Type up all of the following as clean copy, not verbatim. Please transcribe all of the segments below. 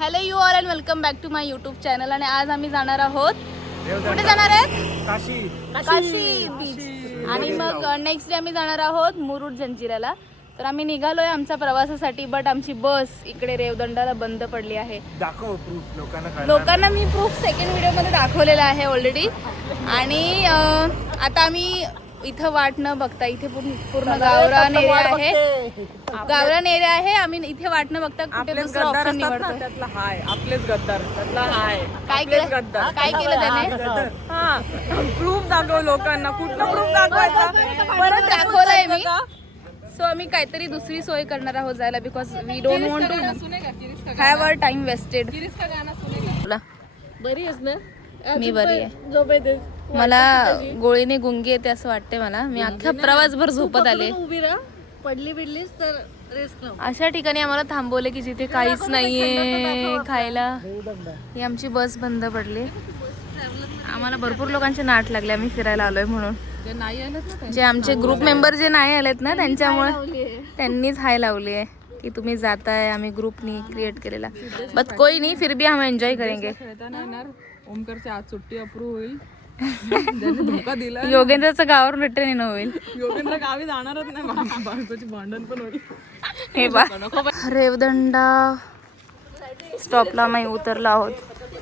Hello you all and welcome back to my YouTube channel. आणि आज आम्ही जाणार आहोत, कुठे जाणार आहेत? काशी बीच. आणि मग नेक्स्ट डे आम्ही जाणार आहोत मुरुड जंजिराला. तर आम्ही निघालोय आमच्या प्रवासासाठी, बट आमची बस इकडे रेवदंडाला बंद पडली आहे. दाखव प्रूफ लोकांना मी प्रूफ सेकंड व्हिडिओमध्ये दाखवलेला आहे ऑलरेडी. आणि आता आम्ही इथं वाट न बघता, इथे पूर्ण गावरान एरिया आहे, गावरान एरिया आहे. आम्ही इथे वाट न बघता कुठे दुसरा ऑप्शन निवडतो. त्यातला हाय आपलेच गद्दार, त्यातला हाय काय केलं त्याने? हा प्रूफ दाखव लोकांना. कुठलं प्रूफ दाखवायचा? परत दाखवलंय मी. सो आम्ही काहीतरी दुसरी सोय करणार आहोत जायला, because we don't want to have our time wasted. बरी आहेस ना? मी बरी आहे. मला गोळीने गुंगी येते असं वाटते मला. मी अख्ख्या प्रवासभर झोपत आले. उभी राहा, पडली बिडलीस तर रिस्क नको. अशा ठिकाणी आम्हाला थांबवले की जिथे काहीच नाहीये खायला. ही आमची बस बंद पडली. आम्हाला भरपूर लोकांचे नाट लागले आम्ही फिरायला आलोय म्हणून. जे नाही आलेत ना, जे आमचे ग्रुप मेंबर जे नाही आलेत ना, त्यांच्यामुळे त्यांनीच हाय लावली आहे की तुम्ही जाताय. आम्ही ग्रुपनी क्रिएट केलेला, बट कोई नहीं, फिर भी हम एंजॉय करेंगे. खेळताना येणार. ओमकारची आज सुट्टी अप्रूव्ह होईल. ज्यांनी धोका दिला, योगेंद्रचं गावावरून रिटर्न येणं होईल. योगेंद्र गावी जाणारच नाही, बायकोची भांडण पण होईल. हे बा रेवदंडा स्टॉपला आम्ही उतरलो आहोत.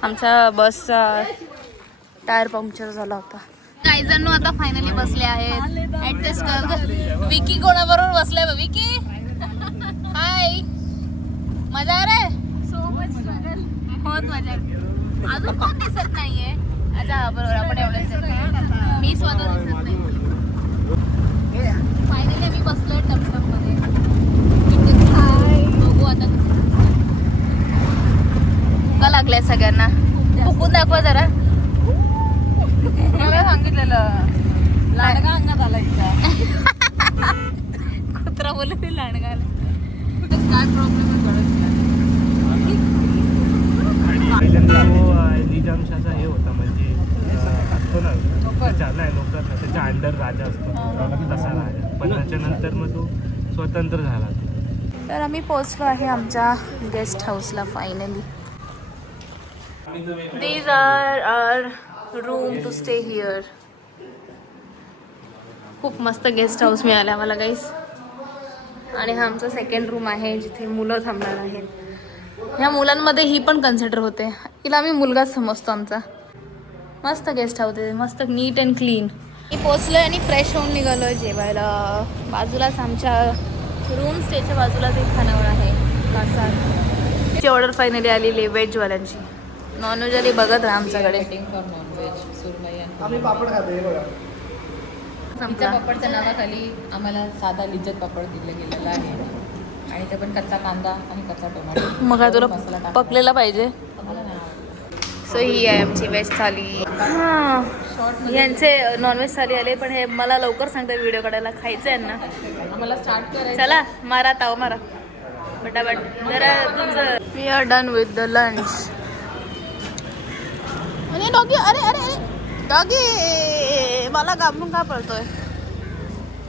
आमच्या बसचा टायर पंक्चर झाला होता. काही जण आता फायनली बसले आहेत. ऍडजस्ट कर. विकी कोणाबरोबर बसलाय? विकी हाय, मजा आ रहा है? सो मच स्ट्रगल, बहुत मजा. अजून कोण दिसत नाहीये? अच्छा बरोबर, आपण एवढेच आहे. मी स्वतः दिसत नाही. फायनली आम्ही बसलोय टमटम मध्ये. बघू आता कसं. भुका लागलाय सगळ्यांना. फुकून दाखवा जरा. मला सांगितलेलं लाडका अंगात आला इथला. कुत्रा बोलत ते लांडगा आला. काय प्रॉब्लेम निजामशाचा हे होता, म्हणजे असतो ना नाही लोकांना त्याच्या अंडर राजा असतो तसा राजा, पण त्याच्यानंतर मग तो स्वतंत्र झाला. तर आम्ही पोहोचलो आहे आमच्या गेस्ट हाऊसला finally. These are our room to stay here. खूप मस्त गेस्ट हाऊस मिळालं आम्हाला गाईस. आणि हा आमचा सेकंड रूम आहे जिथे मुलं थांबणार आहेत. ह्या मुलांमध्ये ही पण कन्सिडर होते. हिला आम्ही मुलगाच समजतो आमचा. मस्त गेस्ट हाऊस आहे, मस्त नीट अँड क्लीन. मी पोचलोय आणि फ्रेश होऊन निघालोय जेवायला. बाजूलाच आमच्या रूम स्टेच्या बाजूलाच एक खानावळ आहे कासार. ची ऑर्डर फायनली आलेली व्हेजवाल्यांची. नॉनव्हेज आली बघत राहा आमच्याकडे. आम्ही पापड खातोय बघा. तिच्या पापडच्या नावाखाली आम्हाला साधा लिज्जत पापड दिलं गेलेला आहे. आणि ते पण कच्चा कांदा आणि कच्चा टोमॅटो. मग काय तुला पकलेला पाहिजे. सो ही आहे आमची व्हेज थाली. हां, यांचे नॉनव्हेज थाली आले, पण हे मला लवकर सांगतात व्हिडिओ काढायला. खायचं आहे ना आम्हाला स्टार्ट करायचं. चला मारा ताव मारा बटाबट जरा तुमचं. We are done with the lunch. अरे डॉगी, अरे अरे अरे डॉगी मला घाबरून का पडतोय.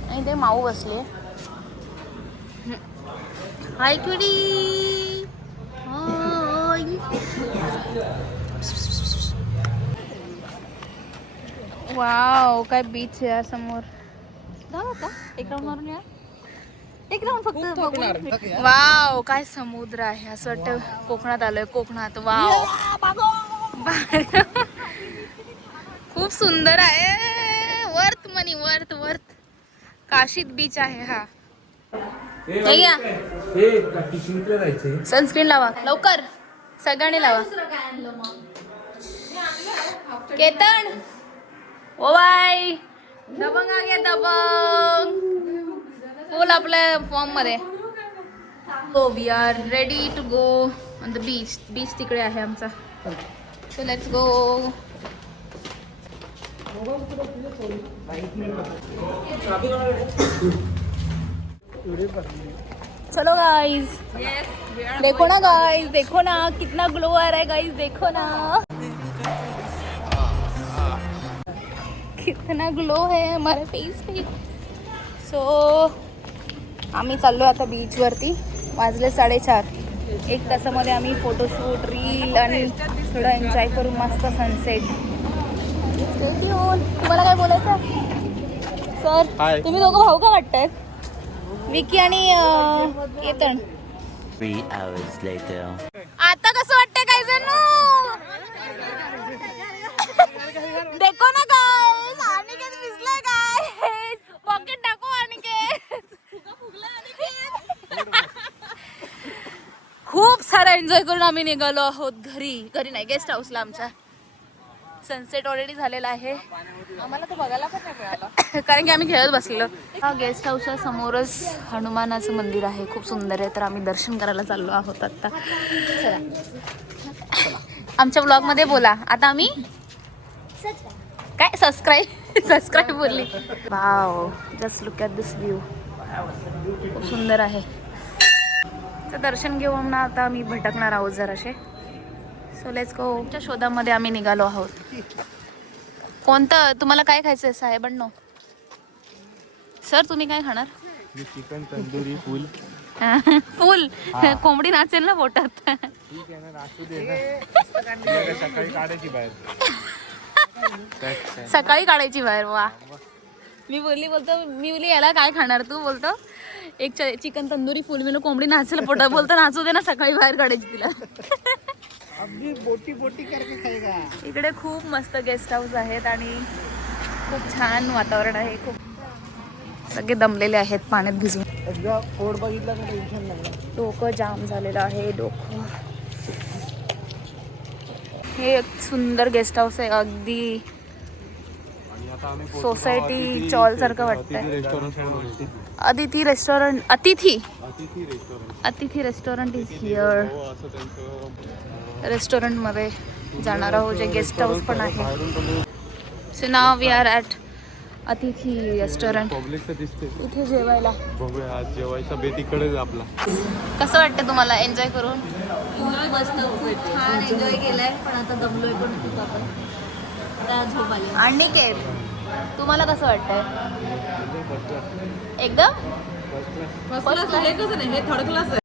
आणि ते माऊ बसले. हाय क्युडी. वाव, काय बीच आहे समोर. जाऊ आता एक राऊंड मारून या. एक राऊंड फक्त बघून. वाव, काय समुद्र आहे. असं वाटतं कोकणात आलोय. कोकणात. वाव, खूप सुंदर आहे. Worth money, worth worth. काशीत बीच आहे हा. हे घ्या, सनस्क्रीन लावा लवकर, सगळ्यांनी लावा. केतन ओ बाय, दबंग आ गया दबंग. फुल आपल्या फॉर्म मध्ये. हो, we are ready to go on the beach. Beach तिकडे आहे आमचा. So let's go. चलो गाइस, देखो ना गाइस, देखो ना कितना ग्लो आ रहा है गाइस, देखो ना कितना ग्लो है हमारे फेस पे. सो आम्ही चाललो आता बीच वरती. वाजले 4:30. 1 तासामध्ये आम्ही फोटोशूट रील आणि थोडं एन्जॉय करू मस्त सनसेट. तुम्हाला काय बोलायचं सर? तुम्ही दोघं भाऊ का वाटताय? विकी आणि केतन. 3 hours later. आता कसं वाटतंय काय जण? देखो ना गाइस, अनिकेत भिजलाय काय? पॉकेट टाकू अनिकेत. खूप सारा एन्जॉय करून आम्ही निघालो आहोत घरी नाही गेस्ट हाऊसला आमच्या. सनसेट ऑलरेडी झालेला आहे. आम्हाला तो बघायला पण नाही मिळाला कारण की आम्ही खेळत बसलेलो. हा गेस्ट हाऊसच्या समोरच हनुमानाचं मंदिर आहे, खूप सुंदर आहे. तर आम्ही दर्शन करायला चाललो आहोत आता. आमच्या ब्लॉगमध्ये बोला आता आम्ही काय सबस्क्राईब बोलली. Wow, just look at this view. खूप सुंदर आहे. तर दर्शन घेऊन ना आता आम्ही भटकणार आहोत जराशे. सो लेट्स गो. च्या शोधामध्ये आम्ही निघालो आहोत. कोणतं तुम्हाला काय खायचं आहे साहेबांनो? सर तुम्ही काय खाणार? चिकन तंदुरी फुल. फुल कोंबडी नाचेल ना पोटात. ठीक आहे ना, नाचू दे ना. सकाळी काढायची बाहेर. सकाळी काढायची बाहेर. वा. मी बोलली याला काय खाणार तू? बोलतो एक चिकन तंदुरी फुल. मी कोंबडी नाचेल पोटात. बोलतो नाचू दे ना, सकाळी बाहेर काढायची तिला. इकडे खूप मस्त गेस्ट हाऊस आहेत आणि खूप छान वातावरण आहे. खूप सगळे दमलेले आहेत पाण्यात भिजून. डोकं जाम झालेलं आहे डोकं. हे एक सुंदर गेस्ट हाऊस आहे. अगदी सोसायटी चॉल सारखं वाटतंय. अतिथी रेस्टॉरंट इज हिअर. रेस्टॉरंटमध्ये जाणार आहोत. जे गेस्ट हाऊस पण आहे. सो नाव we are at Atithi restaurant. इथे जेवायला बघूया. जेवायचा बेत इकडेच आपला. कसं वाटतं तुम्हाला एन्जॉय करून? मस्त खूप छान एन्जॉय केलाय. पण आता दमलोय पण खूप आपण. आता झोप आली. आणि के तुम्हाला कसं वाटतंय? एकदम फर्स्ट हे कसं नाही, हे थर्ड क्लास आहे.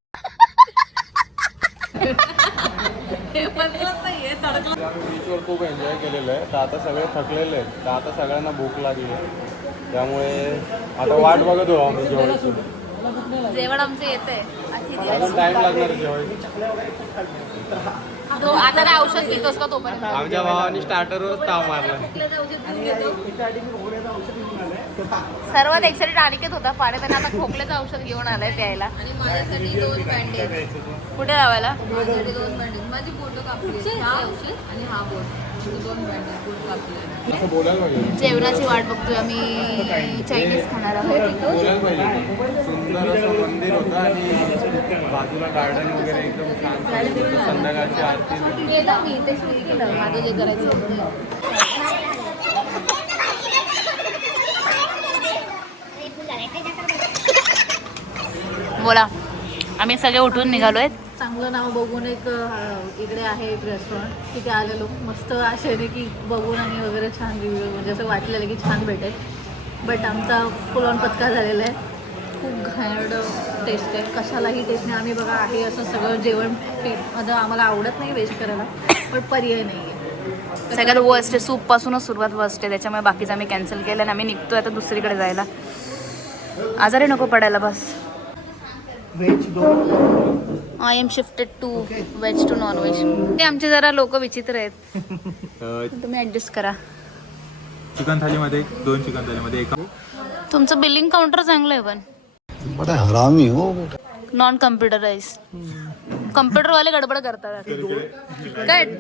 बीचवर खूप एन्जॉय केलेलं आहे. तर आता सगळे थकलेले आहेत. तर आता सगळ्यांना भूक लागली आहे. त्यामुळे आता वाट बघत हो आम्ही जेवायची. जेवण आमचं येतंय. अतिथी अजून टाइम लागणार जेवायची. तो आता काय औषध पितोस का तोपर्यंत? आमच्या भावाने स्टार्टरवर ताव मारला. सर्वात एक्साइटेड अनिकेत होता. पाण्यात आता खोकल्याचं औषध घेऊन आलाय प्यायला. आणि माझ्यासाठी 2 बँडेज. कुठे लावायला? माझ्यासाठी 2 बँडेज. माझी बोटं कापली. हा औषध आणि हा बोट. 2 बँडेज बोट कापले. जेवणाची वाट बघतोय आम्ही. चायनीज खाणार आहोत. सुंदर असं मंदिर होतं आणि बाजूला गार्डन वगैरे एकदम छान. संध्याकाळची आरती. केलं मी ते शूट केलं माझं जे करायचं होतं. बोला. आम्ही सगळे उठून निघालोय. चांगलं नाव बघून एक इकडे आहे एक रेस्टॉरंट. तिथे आलेलो मस्त आशेने की बघून आणि वगैरे छान रिव्ह्यू म्हणजे असं वाटलेलं की छान भेटेल. बट आमचा फुल ऑन पत्का झालेला आहे. खूप घाणेरडं टेस्ट आहे. कशालाही टेस्ट नाही. आम्ही बघा आहे असं सगळं जेवण माझं आम्हाला आवडत नाही वेस्ट करायला. पण पर्याय नाही आहे. सगळ्यात वर्स्ट आहे. सूपपासूनच सुरुवात वर्स्ट आहे. त्याच्यामुळे बाकीचं आम्ही कॅन्सल केलं आणि आम्ही निघतोय आता दुसरीकडे जायला. आजारी नको पडायला बस. I am shifted to veg to non veg. ते आमचे जरा लोक विचित्र आहेत. तुम्ही ऍडजस्ट करा. चिकन थालीमध्ये 2 चिकन थालीमध्ये 1. तुमचं बिलिंग काउंटर चांगलं आहे पण बड़ा हरामी हो बेटा. Non computerise. कम्प्युटरवाले गडबड करतात.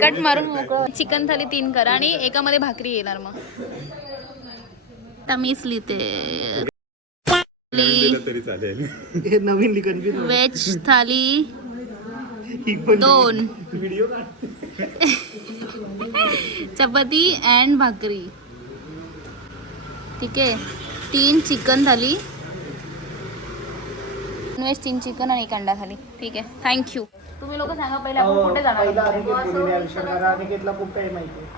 कट मारून मोकळं. चिकन थाली 3 करा आणि एकामध्ये भाकरी येणार. मग तमीच लिहिते. तरी चालेल. व्हेज थाली 2 चपाती अँड भाकरी. ठीक आहे. 3 चिकन थाली. नॉनव्हेज 3 चिकन आणि 1 अंडा थाली. ठीक आहे. थँक्यू. तुम्ही लोक सांगा पहिले आपण कुठे जाणार?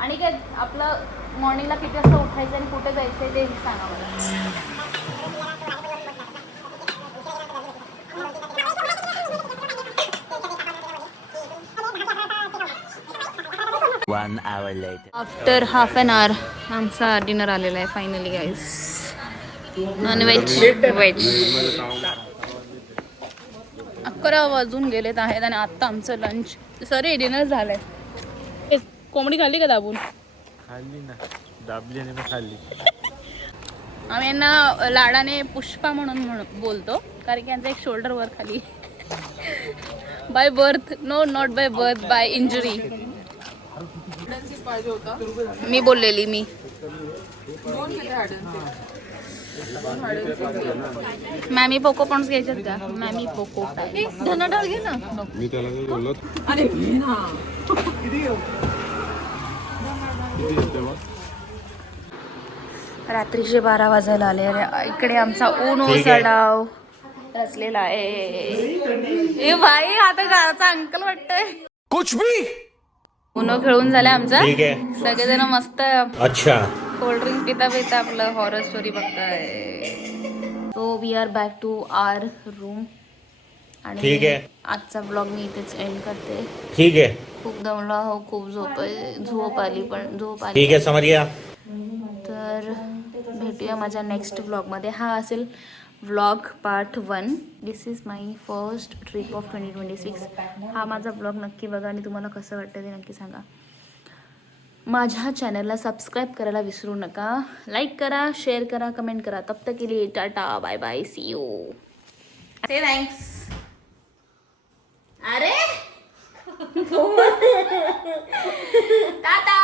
आणि काय आपलं मॉर्निंगला किती वाजता उठायचं आणि कुठे जायचं ते सांगा मला. 1 hour later. After half an hour आमचा डिनर आलेला आहे फायनली गाईस. नॉनव्हेज व्हेज 11 वाजून गेलेत आहेत आणि आत्ता आमचं लंच सॉरी डिनर झालंय. कोंबडी खाल्ली का दाबून? खाल्ली ना, दाबली आणि मग खाल्ली. आम्ही यांना लाडाने पुष्पा म्हणून बोलतो कारण की यांचा एक शोल्डर वर खाली by birth. No not by birth, by injury. मी बोललेली मी मॅमी पोको पॉन्ड्स घ्यायच्यात का? मॅमी पोको धना डाळ घे ना. मी त्याला काय बोललो रात्रीचे 12 वाजायला आले. इकडे आमचा ऊनोचा डाव रचलेला आहे. ए भाई आता घराचा अंकल वाटतंय. कुछ भी उनो खेळून झालाय आमचा. ठीक आहे. सगळेजण मस्त अच्छा कोल्ड्रिंक पिता पिता आपलं हॉरर स्टोरी बघताय. So we are back to our room आणि ठीक आहे. आजचा ब्लॉग मी इथेच एंड करते. ठीक आहे. खूप दमला हो, खूप झोप आली पण झोप आली. ठीक आहे, समझ गया. तर भेटूया माझ्या नेक्स्ट व्लॉगमध्ये. हा असेल vlog part 1. This is my first trip of 2026. हा माझा व्लॉग नक्की बघा आणि तुम्हाला कसं वाटतं ते नक्की सांगा. माझ्या चॅनलला सबस्क्राईब करायला विसरू नका. लाईक करा, शेअर करा, कमेंट करा. तब तक के लिए tata bye bye, see you. Say thanks. अरे टाटा.